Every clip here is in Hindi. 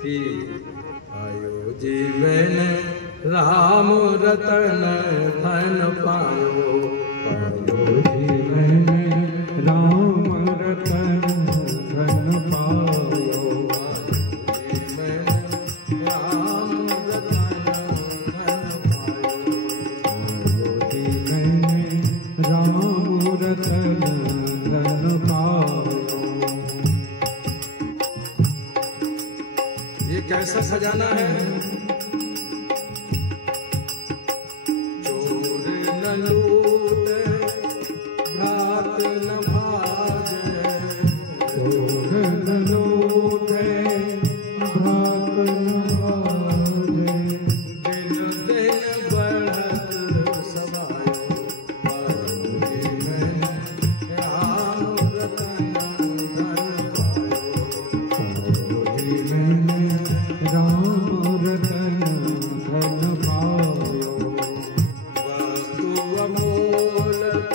कि आयो जीवन राम रतन धन पायो, पायो जीवन राम रतन धन पायो, जीवन राम रतन धन पायो, जीवन राम रतन धन पायो। ये कैसा सजाना है? चोर न लूटे भ्रात न भाजे, चोर न लूटे भ्रात न भाजे, दिन दिन बढ़त समायो, पायो जीवन राम रतन धन पायो, पायो जीवन राम रतन धन पायो। वस्तु अमोलक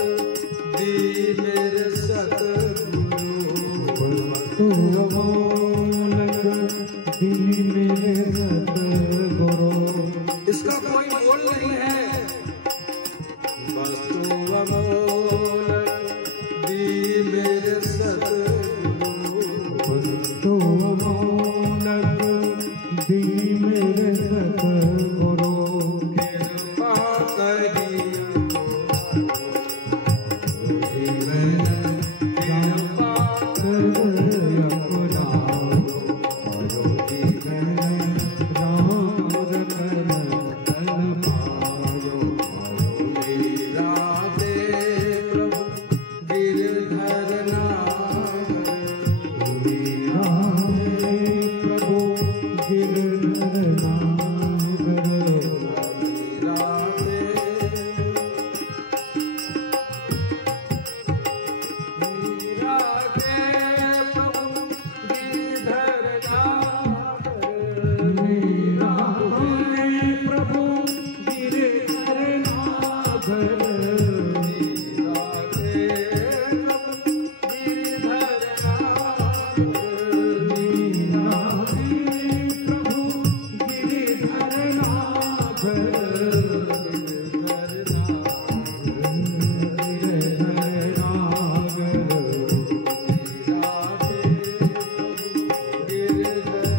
दी मेरे सतगुरु, वस्तु अमोलक दी मेरे सतगुरु, इसका कोई मोल नहीं है। वस्तु अमोलक दी मेरे सतगुरु, वस्तु अमोलक दी मेरे सतगुरु, कृपा करियो जीवन कृपा कर अपनाओ, पायो जीवन राम रतन धन पायो, पायो मेरा दे प्रभु गिरधर नागर, मीरा प्रभु गिरधर नागर, मेरा दे मेरा दे प्रभु गिरधर नागर, मीरा प्रभु गिरधर नागर, मेरा दे प्रभु गिरधर नागर, मीरा प्रभु गिरधर नागर, गिरधर नागर, गिरधर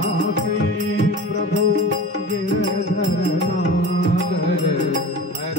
नागर, प्रभु गिरधर नागर, हर